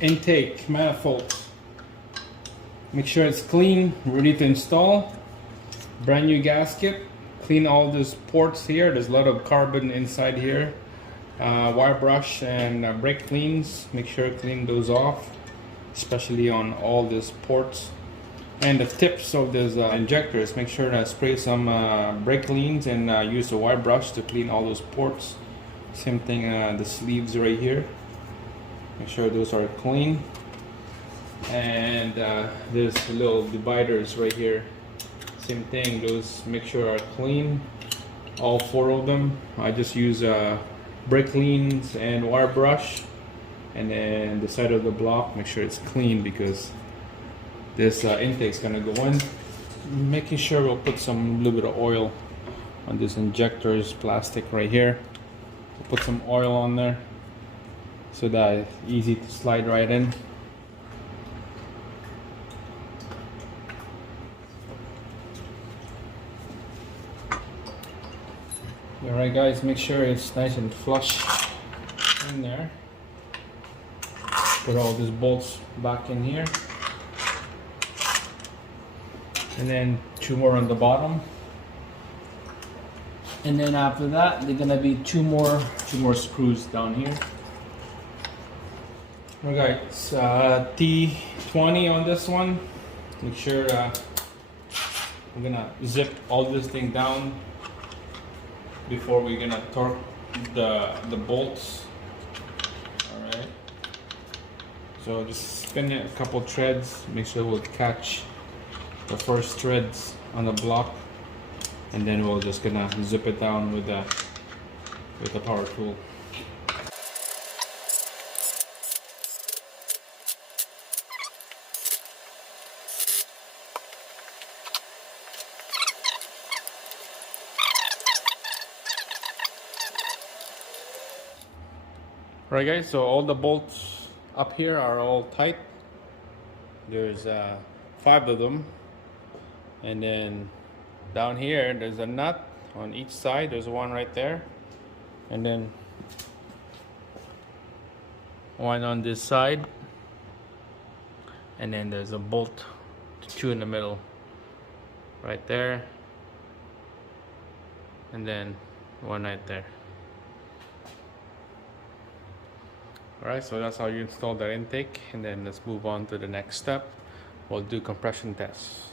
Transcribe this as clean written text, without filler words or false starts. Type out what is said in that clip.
intake manifold. Make sure it's clean, ready to install. Brand new gasket. Clean all these ports here. There's a lot of carbon inside here. Wire brush and brake cleans. Make sure to clean those off, especially on all these ports. And the tips of these injectors, make sure to spray some brake cleans and use the wire brush to clean all those ports. Same thing, the sleeves right here. Make sure those are clean. And there's little dividers right here. Same thing, those make sure are clean. All four of them. I just use brake cleans and wire brush. And then the side of the block, make sure it's clean because this intake is gonna go in. Making sure we'll put some little bit of oil on this injector's plastic right here. We'll put some oil on there so that it's easy to slide right in. Alright guys, make sure it's nice and flush in there. Put all these bolts back in here. And then 2 more on the bottom. And then after that, there's gonna be two more screws down here. Okay, it's T20 on this one. Make sure we're gonna zip all this thing down before we're gonna torque the bolts. All right. So just spin it a couple threads. Make sure we'll catch the first threads on the block, and then we're just gonna zip it down with the power tool. Right guys, so all the bolts up here are all tight. There's 5 of them. And then down here there's a nut on each side. There's one right there, and then one on this side, and then there's a bolt, 2 in the middle right there, and then one right there. Alright, so that's how you install that intake, and then let's move on to the next step. We'll do compression tests.